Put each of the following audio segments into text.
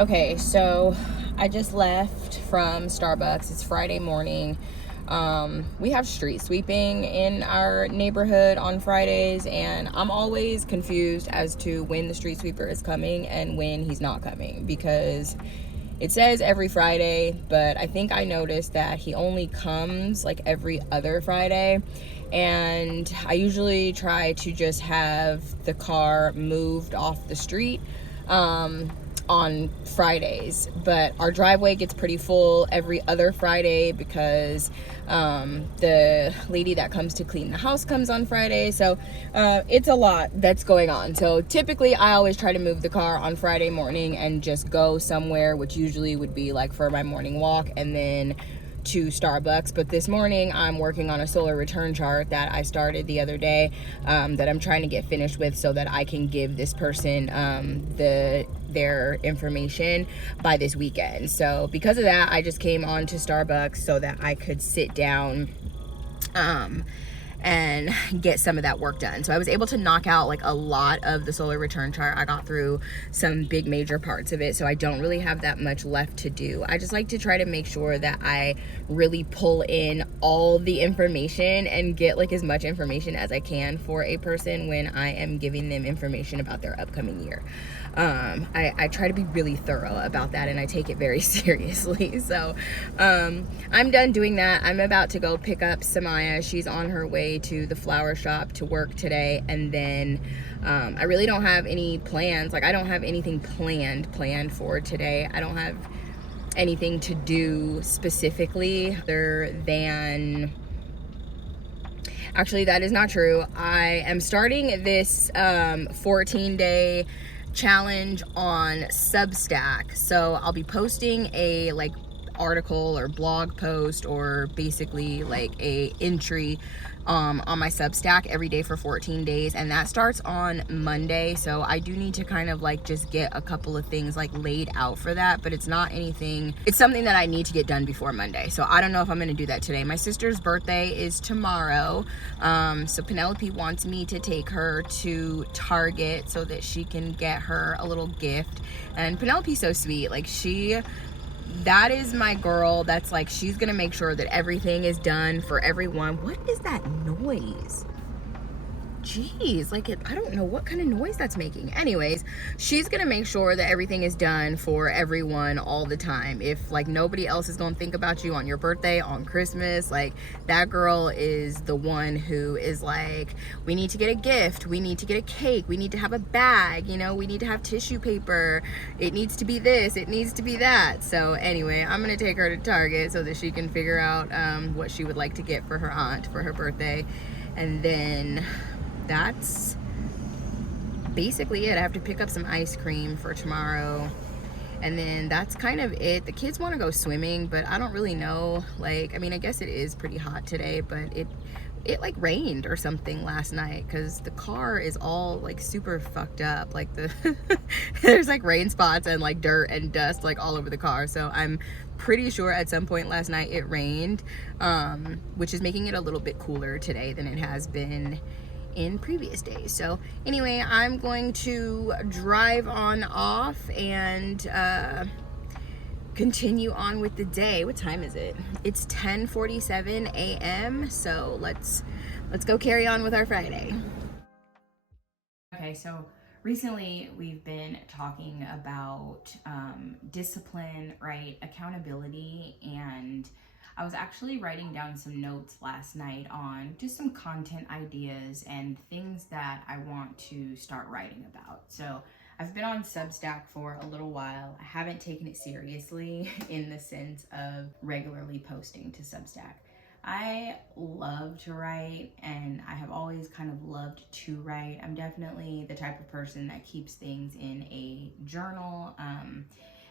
Okay, so I just left from Starbucks. It's Friday morning. We have street sweeping in our neighborhood on Fridays, and I'm always confused as to when the street sweeper is coming and when he's not coming, because it says every Friday, but I think I noticed that he only comes like every other Friday. And I usually try to just have the car moved off the street on Fridays, but our driveway gets pretty full every other Friday because the lady that comes to clean the house comes on Friday. So it's a lot that's going on. So typically I always try to move the car on Friday morning and just go somewhere, which usually would be like for my morning walk and then to Starbucks. But this morning I'm working on a solar return chart that I started the other day, that I'm trying to get finished with so that I can give this person their information by this weekend. So because of that, I just came on to Starbucks so that I could sit down and get some of that work done. So I was able to knock out like a lot of the solar return chart. I got through some big major parts of it, so I don't really have that much left to do. I just like to try to make sure that I really pull in all the information and get like as much information as I can for a person when I am giving them information about their upcoming year. I try to be really thorough about that, and I take it very seriously. So I'm done doing that. I'm about to go pick up Samaya. She's on her way to the flower shop to work today, and then I really don't have any plans. Like, I don't have anything planned for today. I don't have anything to do specifically other than... Actually, that is not true. I am starting this 14-day challenge on Substack. So I'll be posting a like article or blog post, or basically like a entry on my Substack every day for 14 days, and that starts on Monday. So I do need to kind of like just get a couple of things like laid out for that, but it's not anything, it's something that I need to get done before Monday. So I don't know if I'm gonna do that today. My sister's birthday is tomorrow, so Penelope wants me to take her to Target so that she can get her a little gift. And Penelope's so sweet. Like, that is my girl. That's like, she's gonna make sure that everything is done for everyone. What is that noise? Jeez, like, I don't know what kind of noise that's making. Anyways, she's gonna make sure that everything is done for everyone all the time. If like nobody else is gonna think about you on your birthday, on Christmas, like, that girl is the one who is like, we need to get a gift, we need to get a cake, we need to have a bag, you know, we need to have tissue paper, it needs to be this, it needs to be that. So anyway, I'm gonna take her to Target so that she can figure out what she would like to get for her aunt for her birthday. And then that's basically it. I have to pick up some ice cream for tomorrow, and then that's kind of it. The kids want to go swimming, but I don't really know. Like, I mean, I guess it is pretty hot today, but it like rained or something last night, because the car is all like super fucked up. Like there's like rain spots and like dirt and dust like all over the car. So I'm pretty sure at some point last night it rained, which is making it a little bit cooler today than it has been in previous days. So anyway, I'm going to drive on off and continue on with the day. What time is it? It's 10:47 a.m. So let's go carry on with our Friday. Okay, so recently we've been talking about discipline, right? Accountability, and I was actually writing down some notes last night on just some content ideas and things that I want to start writing about. So I've been on Substack for a little while. I haven't taken it seriously in the sense of regularly posting to Substack. I love to write, and I have always kind of loved to write. I'm definitely the type of person that keeps things in a journal, and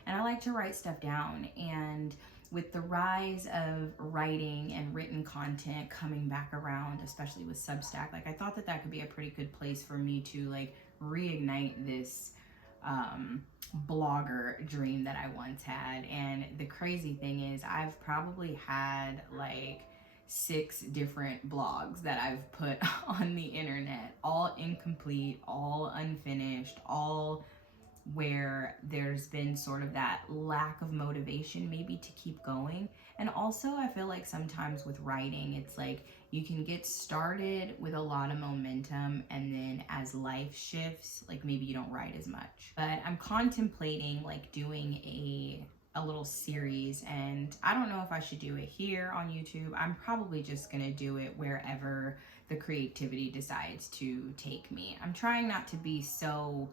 I like to write stuff down. And with the rise of writing and written content coming back around, especially with Substack, like, I thought that that could be a pretty good place for me to like reignite this blogger dream that I once had. And the crazy thing is, I've probably had like 6 different blogs that I've put on the internet, all incomplete, all unfinished, all where there's been sort of that lack of motivation maybe to keep going. And also I feel like sometimes with writing, it's like you can get started with a lot of momentum, and then as life shifts, like maybe you don't write as much. But I'm contemplating like doing a little series, and I don't know if I should do it here on YouTube. I'm probably just gonna do it wherever the creativity decides to take me. I'm trying not to be so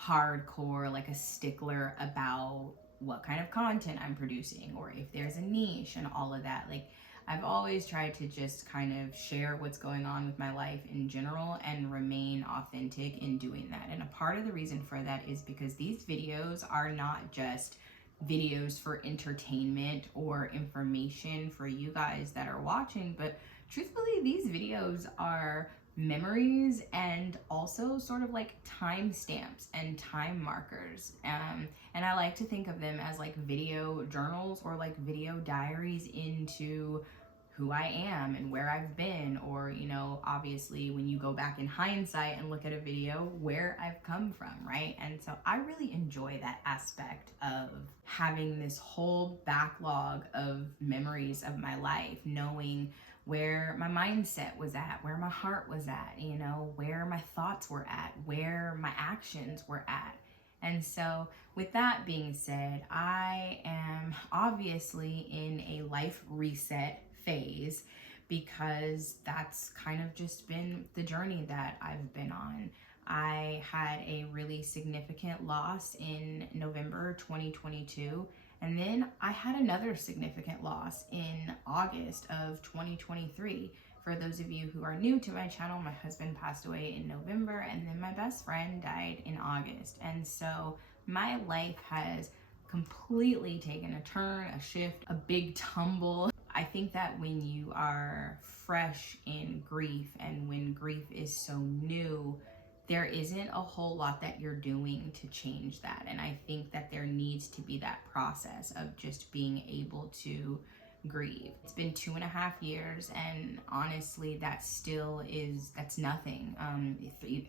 hardcore, like a stickler about what kind of content I'm producing or if there's a niche and all of that. Like, I've always tried to just kind of share what's going on with my life in general and remain authentic in doing that. And a part of the reason for that is because these videos are not just videos for entertainment or information for you guys that are watching, but truthfully, these videos are memories and also sort of like timestamps and time markers. And I like to think of them as like video journals or like video diaries into who I am and where I've been, or, you know, obviously when you go back in hindsight and look at a video, where I've come from, right? And so I really enjoy that aspect of having this whole backlog of memories of my life, knowing where my mindset was at, where my heart was at, you know, where my thoughts were at, where my actions were at. And so with that being said, I am obviously in a life reset phase, because that's kind of just been the journey that I've been on. I had a really significant loss in November 2022, and then I had another significant loss in August of 2023. For those of you who are new to my channel, my husband passed away in November, and then my best friend died in August. And so my life has completely taken a turn, a shift, a big tumble. I think that when you are fresh in grief and when grief is so new, there isn't a whole lot that you're doing to change that. And I think that there needs to be that process of just being able to grieve. It's been 2.5 years, and honestly, that's nothing.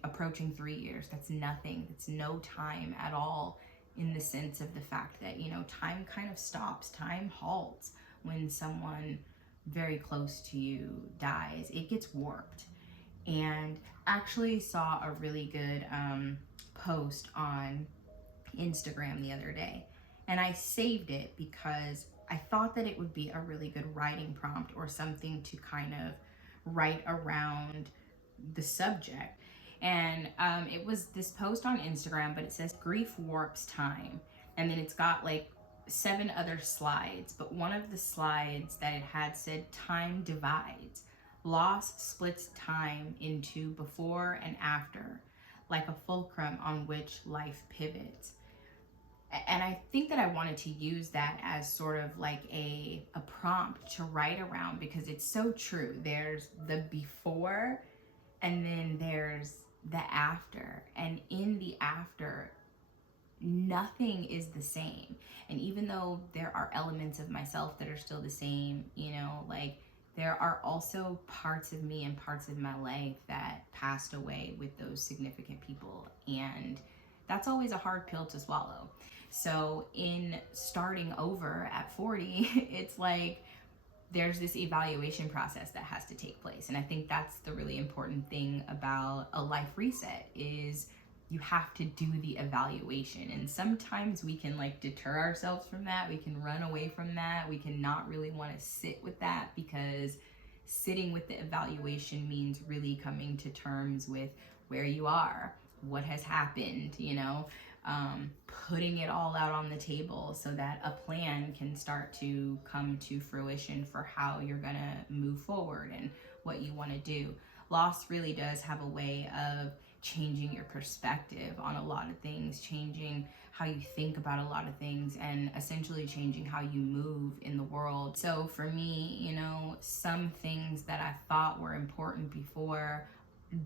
Approaching 3 years, that's nothing. It's no time at all, in the sense of the fact that, you know, time kind of stops, time halts when someone very close to you dies. It gets warped. And actually saw a really good post on Instagram the other day, and I saved it because I thought that it would be a really good writing prompt or something to kind of write around the subject. And it was this post on Instagram, but it says grief warps time, and then it's got like 7 other slides, but one of the slides that it had said time divides. Loss splits time into before and after, like a fulcrum on which life pivots. And I think that I wanted to use that as sort of like a prompt to write around, because it's so true. There's the before, and then there's the after. And in the after, nothing is the same. And even though there are elements of myself that are still the same, you know, like there are also parts of me and parts of my life that passed away with those significant people. And that's always a hard pill to swallow. So in starting over at 40, it's like there's this evaluation process that has to take place. And I think that's the really important thing about a life reset, is you have to do the evaluation. And sometimes we can like deter ourselves from that. We can run away from that. We can not really want to sit with that, because sitting with the evaluation means really coming to terms with where you are, what has happened, you know, putting it all out on the table so that a plan can start to come to fruition for how you're gonna move forward and what you want to do. Loss really does have a way of changing your perspective on a lot of things, changing how you think about a lot of things, and essentially changing how you move in the world. So for me, you know, some things that I thought were important before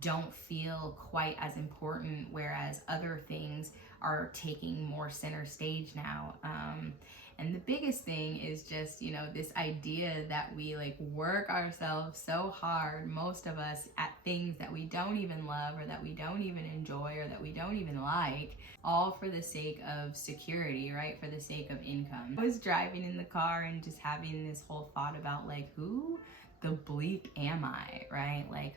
don't feel quite as important, whereas other things are taking more center stage now. And the biggest thing is just, you know, this idea that we like work ourselves so hard, most of us, at things that we don't even love or that we don't even enjoy or that we don't even like, all for the sake of security, right? For the sake of income. I was driving in the car and just having this whole thought about like, who the bleep am I, right? Like,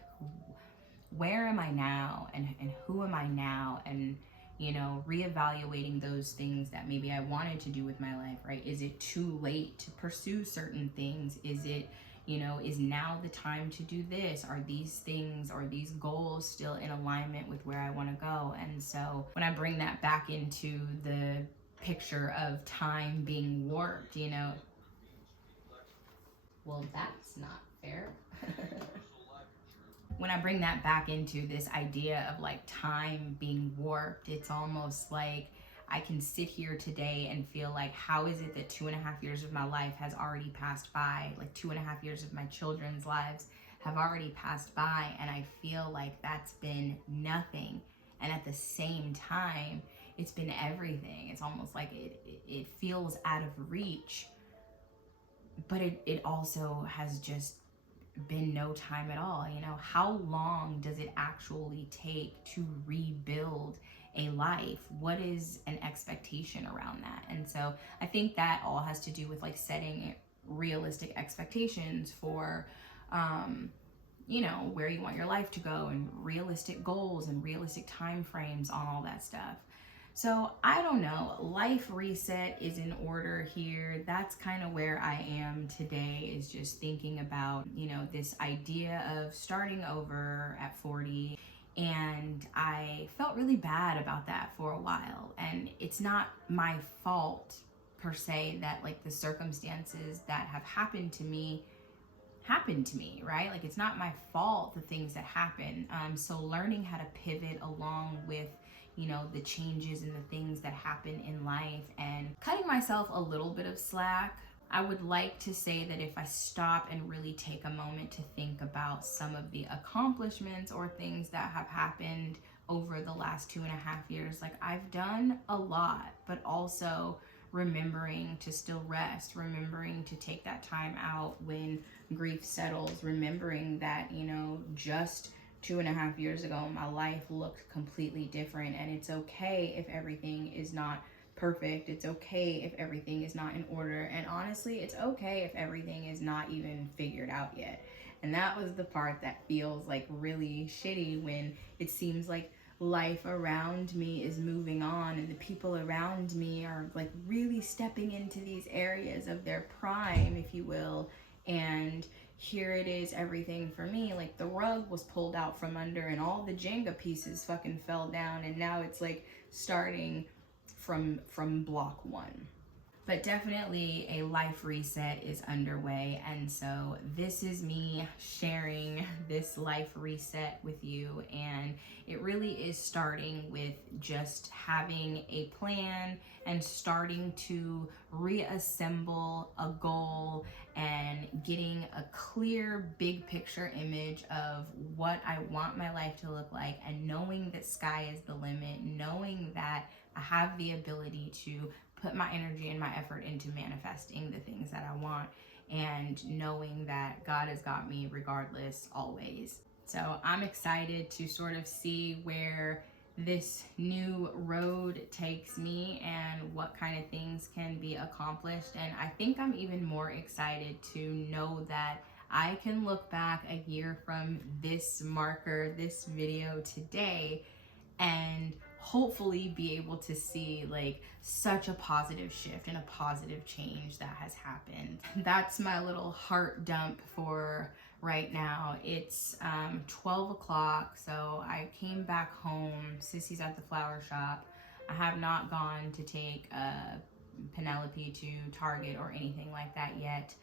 where am I now, and who am I now? And you know, reevaluating those things that maybe I wanted to do with my life, right? Is it too late to pursue certain things? Is it, you know, is now the time to do this? Are these things or these goals still in alignment with where I want to go? And so when I bring that back into the picture of time being warped, you know, well, that's not fair. When I bring that back into this idea of like time being warped, it's almost like I can sit here today and feel like, how is it that 2.5 years of my life has already passed by? Like 2.5 years of my children's lives have already passed by, and I feel like that's been nothing. And at the same time, it's been everything. It's almost like it feels out of reach, but it also has just been no time at all. You know, how long does it actually take to rebuild a life? What is an expectation around that? And so I think that all has to do with like setting realistic expectations for you know, where you want your life to go, and realistic goals and realistic time frames on all that stuff. So I don't know, life reset is in order here. That's kind of where I am today, is just thinking about, you know, this idea of starting over at 40. And I felt really bad about that for a while. And it's not my fault per se that like the circumstances that have happened to me, right? Like it's not my fault, the things that happen. So learning how to pivot along with, you know, the changes and the things that happen in life, and cutting myself a little bit of slack. I would like to say that if I stop and really take a moment to think about some of the accomplishments or things that have happened over the last 2.5 years, like I've done a lot, but also remembering to still rest, remembering to take that time out when grief settles, remembering that, you know, just 2.5 years ago, my life looked completely different. And it's okay if everything is not perfect. It's okay if everything is not in order. And honestly, it's okay if everything is not even figured out yet. And that was the part that feels like really shitty, when it seems like life around me is moving on and the people around me are like really stepping into these areas of their prime, if you will. And here it is, everything for me, like the rug was pulled out from under and all the Jenga pieces fucking fell down, and now it's like starting from block one. But definitely a life reset is underway, and so this is me sharing this life reset with you. And it really is starting with just having a plan and starting to reassemble a goal and getting a clear big picture image of what I want my life to look like, and knowing that sky is the limit, knowing that I have the ability to put my energy and my effort into manifesting the things that I want, and knowing that God has got me regardless, always. So I'm excited to sort of see where this new road takes me and what kind of things can be accomplished. And I think I'm even more excited to know that I can look back a year from this marker, this video today, and hopefully be able to see like such a positive shift and a positive change that has happened. That's my little heart dump for right now. It's 12 o'clock, so I came back home. Sissy's at the flower shop. I have not gone to take Penelope to Target or anything like that yet.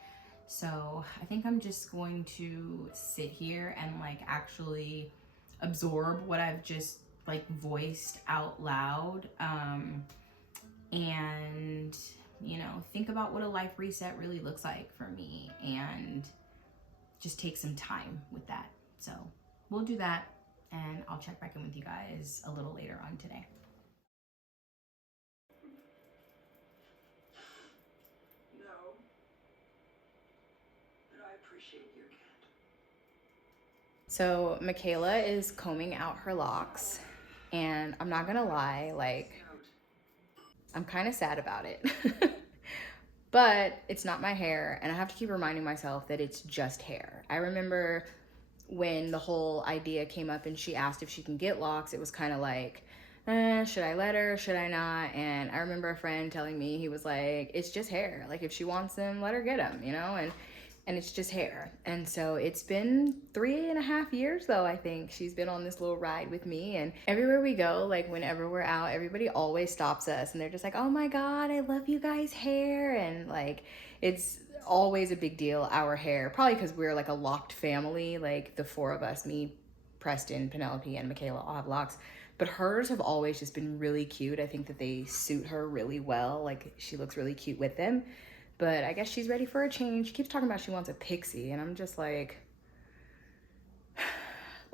So I think I'm just going to sit here and like actually absorb what I've just like voiced out loud, and you know, think about what a life reset really looks like for me, and just take some time with that. So we'll do that, and I'll check back in with you guys a little later on today. So Michaela is combing out her locks, and I'm not gonna lie, like, I'm kind of sad about it. But it's not my hair, and I have to keep reminding myself that it's just hair. I remember when the whole idea came up and she asked if she can get locks, it was kind of like, should I let her, should I not? And I remember a friend telling me, he was like, it's just hair. Like, if she wants them, let her get them, you know? And it's just hair. And so it's been 3.5 years though, I think. She's been on this little ride with me, and everywhere we go, like whenever we're out, everybody always stops us and they're just like, oh my God, I love you guys' hair. And like, it's always a big deal, our hair, probably because we're like a locked family. Like the four of us, me, Preston, Penelope, and Michaela, all have locks. But hers have always just been really cute. I think that they suit her really well. Like, she looks really cute with them. But I guess she's ready for a change. She keeps talking about she wants a pixie, and I'm just like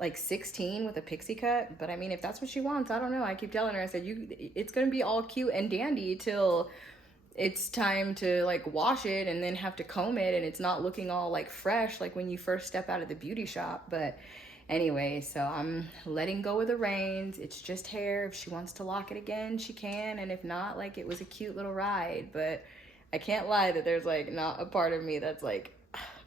16 with a pixie cut. But I mean, if that's what she wants, I don't know. I keep telling her, I said, it's gonna be all cute and dandy till it's time to like wash it and then have to comb it, and it's not looking all like fresh like when you first step out of the beauty shop. But anyway, so I'm letting go of the reins. It's just hair. If she wants to lock it again, she can, and if not, like, it was a cute little ride. But I can't lie that there's like not a part of me that's like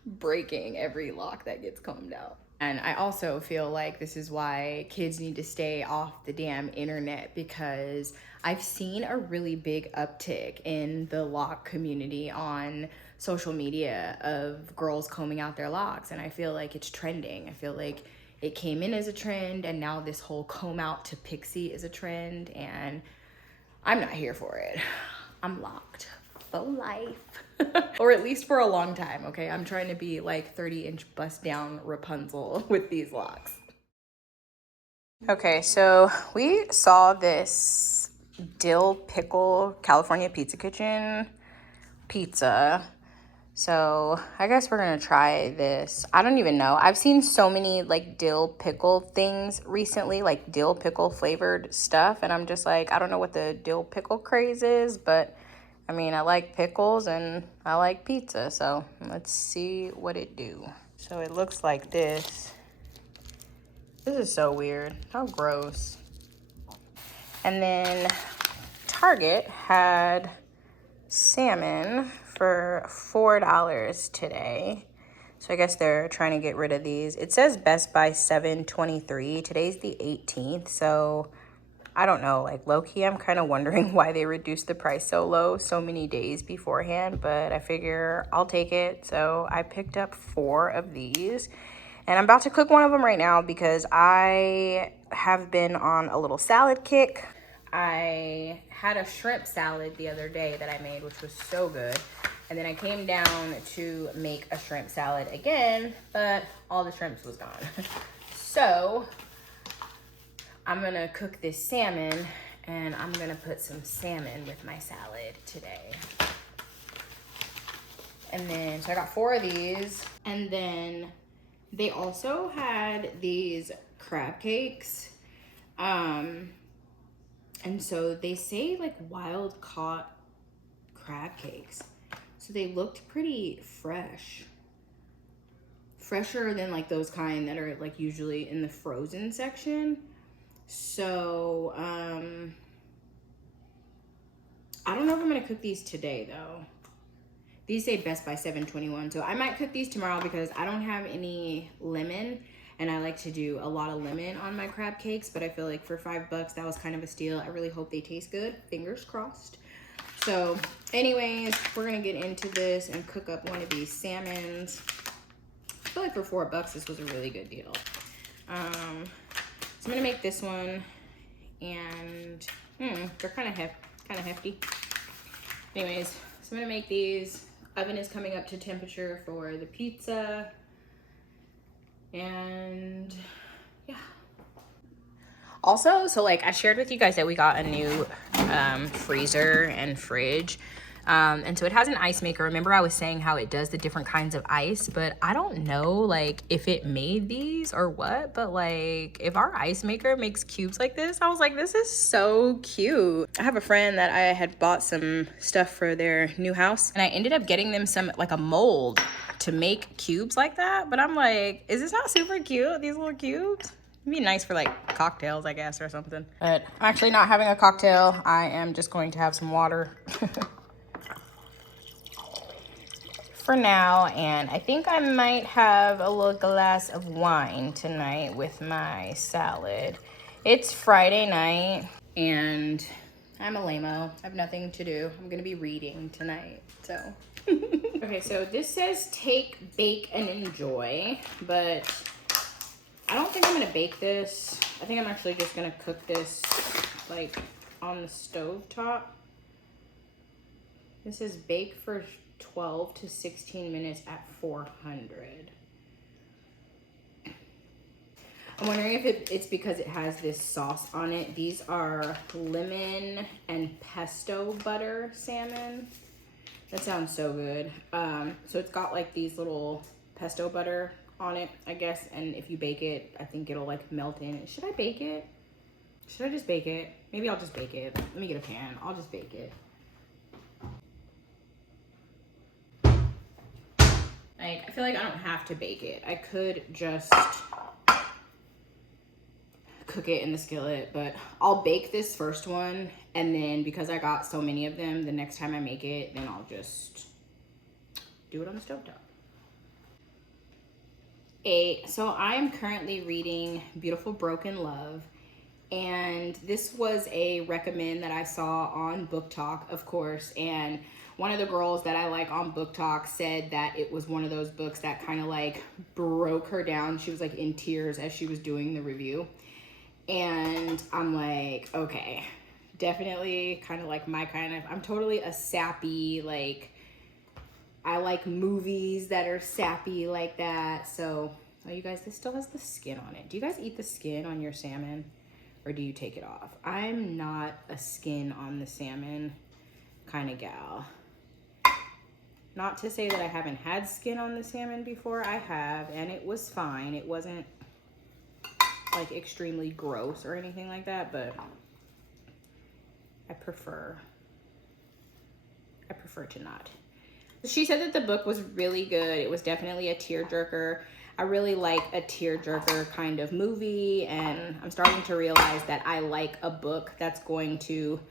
breaking every lock that gets combed out. And I also feel like this is why kids need to stay off the damn internet, because I've seen a really big uptick in the lock community on social media of girls combing out their locks. And I feel like it's trending. I feel like it came in as a trend, and now this whole comb out to pixie is a trend, and I'm not here for it. I'm locked for life. Or at least for a long time, okay? I'm trying to be like 30-inch bust down Rapunzel with these locks. Okay, so we saw this dill pickle California Pizza Kitchen pizza. So I guess we're gonna try this. I don't even know. I've seen so many like dill pickle things recently, like dill pickle flavored stuff. And I'm just like, I don't know what the dill pickle craze is, but I mean, I like pickles and I like pizza. So let's see what it do. So it looks like this. This is so weird. How gross. And then Target had salmon for $4 today. So I guess they're trying to get rid of these. It says Best By 7/23. Today's the 18th. So I don't know, like low-key, I'm kind of wondering why they reduced the price so low so many days beforehand, but I figure I'll take it. So I picked up 4 of these, and I'm about to cook one of them right now because I have been on a little salad kick. I had a shrimp salad the other day that I made, which was so good. And then I came down to make a shrimp salad again, but all the shrimps was gone. So I'm gonna cook this salmon, and I'm gonna put some salmon with my salad today. And then, so I got 4 of these. And then they also had these crab cakes. And so they say like wild caught crab cakes. So they looked pretty fresh. Fresher than like those kind that are like usually in the frozen section. So, I don't know if I'm gonna cook these today though. These say Best By 7/21, so I might cook these tomorrow because I don't have any lemon, and I like to do a lot of lemon on my crab cakes, but I feel like for $5, that was kind of a steal. I really hope they taste good, fingers crossed. So anyways, we're gonna get into this and cook up one of these salmons. I feel like for $4, this was a really good deal. So I'm gonna make this one, and they're kind of hefty. Anyways, so I'm gonna make these. Oven is coming up to temperature for the pizza, and yeah. Also, so like I shared with you guys that we got a new freezer and fridge. And so it has an ice maker. Remember I was saying how it does the different kinds of ice, but I don't know like if it made these or what, but like if our ice maker makes cubes like this, I was like, this is so cute. I have a friend that I had bought some stuff for their new house, and I ended up getting them some like a mold to make cubes like that. But I'm like, is this not super cute, these little cubes? It'd be nice for like cocktails, I guess, or something. But I'm actually not having a cocktail. I am just going to have some water. For now, and I think I might have a little glass of wine tonight with my salad. It's Friday night and I'm a lame-o. I have nothing to do. I'm gonna be reading tonight, so. Okay, so this says take, bake, and enjoy, but I don't think I'm gonna bake this. I think I'm actually just gonna cook this like on the stove top. This is bake for 12 to 16 minutes at 400. I'm wondering if it's because it has this sauce on it. These are lemon and pesto butter salmon. That sounds so good. So it's got like these little pesto butter on it, I guess. And if you bake it, I think it'll like melt in. Should I bake it? Should I just bake it? Maybe I'll just bake it. Let me get a pan. I'll just bake it. Like, I feel like I don't have to bake it. I could just cook it in the skillet, but I'll bake this first one, and then because I got so many of them, the next time I make it, then I'll just do it on the stovetop. So I am currently reading Beautiful Broken Love, and this was a recommend that I saw on Book Talk, of course, and one of the girls that I like on Book Talk said that it was one of those books that kind of like broke her down. She was like in tears as she was doing the review. And I'm like, okay, definitely kind of like my kind of, I'm totally a sappy, like, I like movies that are sappy like that. So, oh, you guys, this still has the skin on it. Do you guys eat the skin on your salmon or do you take it off? I'm not a skin on the salmon kind of gal. Not to say that I haven't had skin on the salmon before. I have, and it was fine. It wasn't like extremely gross or anything like that, but I prefer to not. She said that the book was really good. It was definitely a tearjerker. I really like a tearjerker kind of movie, and I'm starting to realize that I like a book that's going to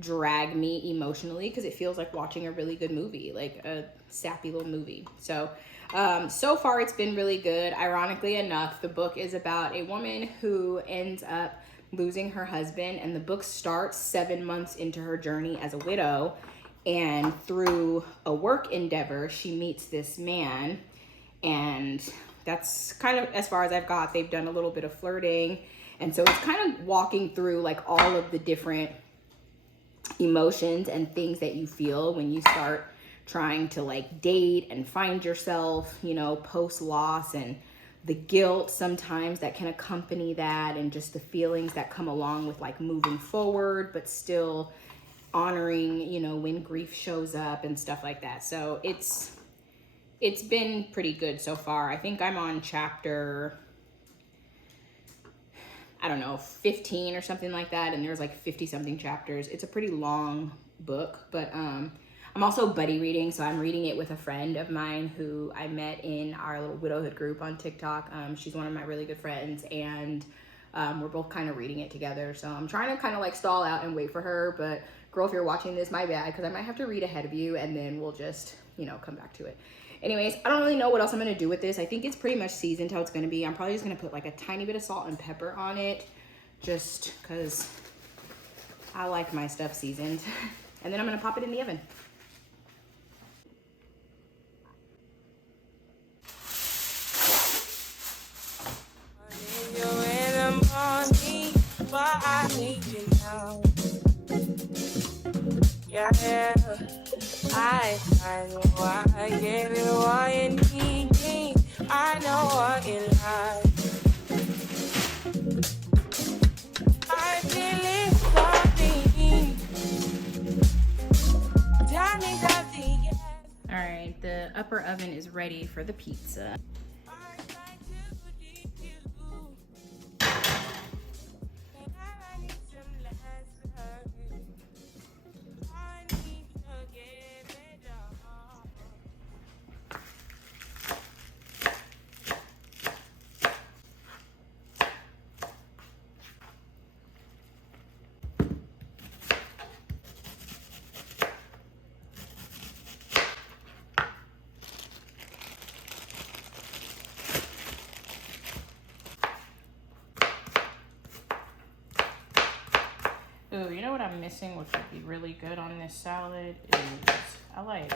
drag me emotionally because it feels like watching a really good movie, like a sappy little movie. So so far it's been really good. Ironically enough, the book is about a woman who ends up losing her husband, and the book starts 7 months into her journey as a widow, and through a work endeavor she meets this man, and that's kind of as far as I've got. They've done a little bit of flirting, and so it's kind of walking through like all of the different emotions and things that you feel when you start trying to like date and find yourself, you know, post loss, and the guilt sometimes that can accompany that, and just the feelings that come along with like moving forward but still honoring, you know, when grief shows up and stuff like that. So it's been pretty good so far. I think I'm on chapter, I don't know, 15 or something like that, and there's like 50 something chapters. It's a pretty long book, but I'm also buddy reading, so I'm reading it with a friend of mine who I met in our little widowhood group on TikTok. She's one of my really good friends, and we're both kind of reading it together. So I'm trying to kind of like stall out and wait for her, but girl, if you're watching this, my bad, because I might have to read ahead of you, and then we'll just, you know, come back to it. Anyways, I don't really know what else I'm going to do with this. I think it's pretty much seasoned how it's going to be. I'm probably just going to put like a tiny bit of salt and pepper on it, just because I like my stuff seasoned. And then I'm going to pop it in the oven. Yeah, I know why I get it, why you need me. I know what you like. I feel it for me. Darling, right, the upper oven is ready for the pizza. Ooh, you know what I'm missing, which would be really good on this salad, is I like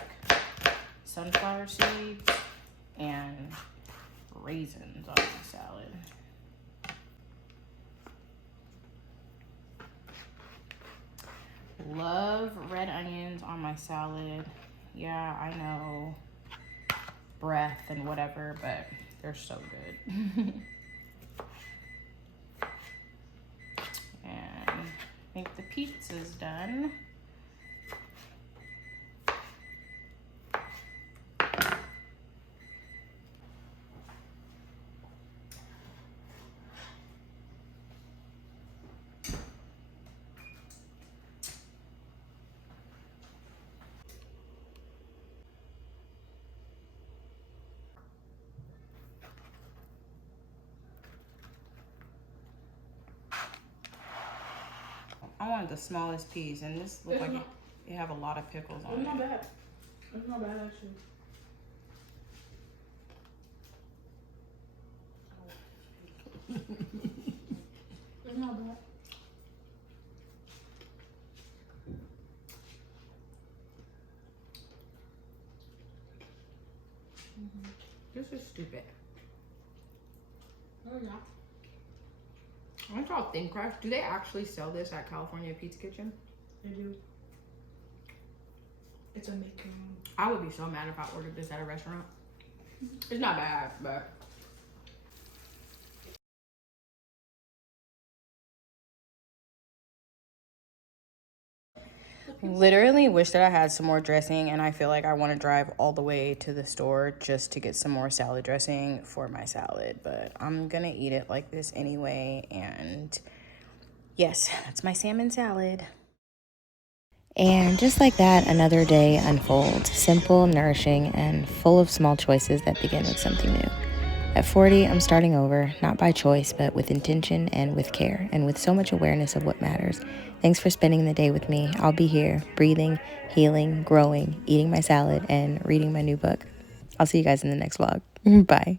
sunflower seeds and raisins on the salad. Love red onions on my salad. Yeah, I know, breath and whatever, but they're so good. And I think the pizza's done. I wanted the smallest piece, and this looked like it have a lot of pickles on it. It's not bad. It's not bad, actually. It's not bad. This is stupid. Oh, yeah. I want y'all thin crust. Do they actually sell this at California Pizza Kitchen? They do. It's amazing. I would be so mad if I ordered this at a restaurant. It's not bad, but literally wish that I had some more dressing, and I feel like I want to drive all the way to the store just to get some more salad dressing for my salad, but I'm gonna eat it like this anyway. And yes, that's my salmon salad. And just like that, another day unfolds, simple, nourishing, and full of small choices that begin with something new. At 40, I'm starting over, not by choice, but with intention and with care, and with so much awareness of what matters. Thanks for spending the day with me. I'll be here, breathing, healing, growing, eating my salad, and reading my new book. I'll see you guys in the next vlog. Bye.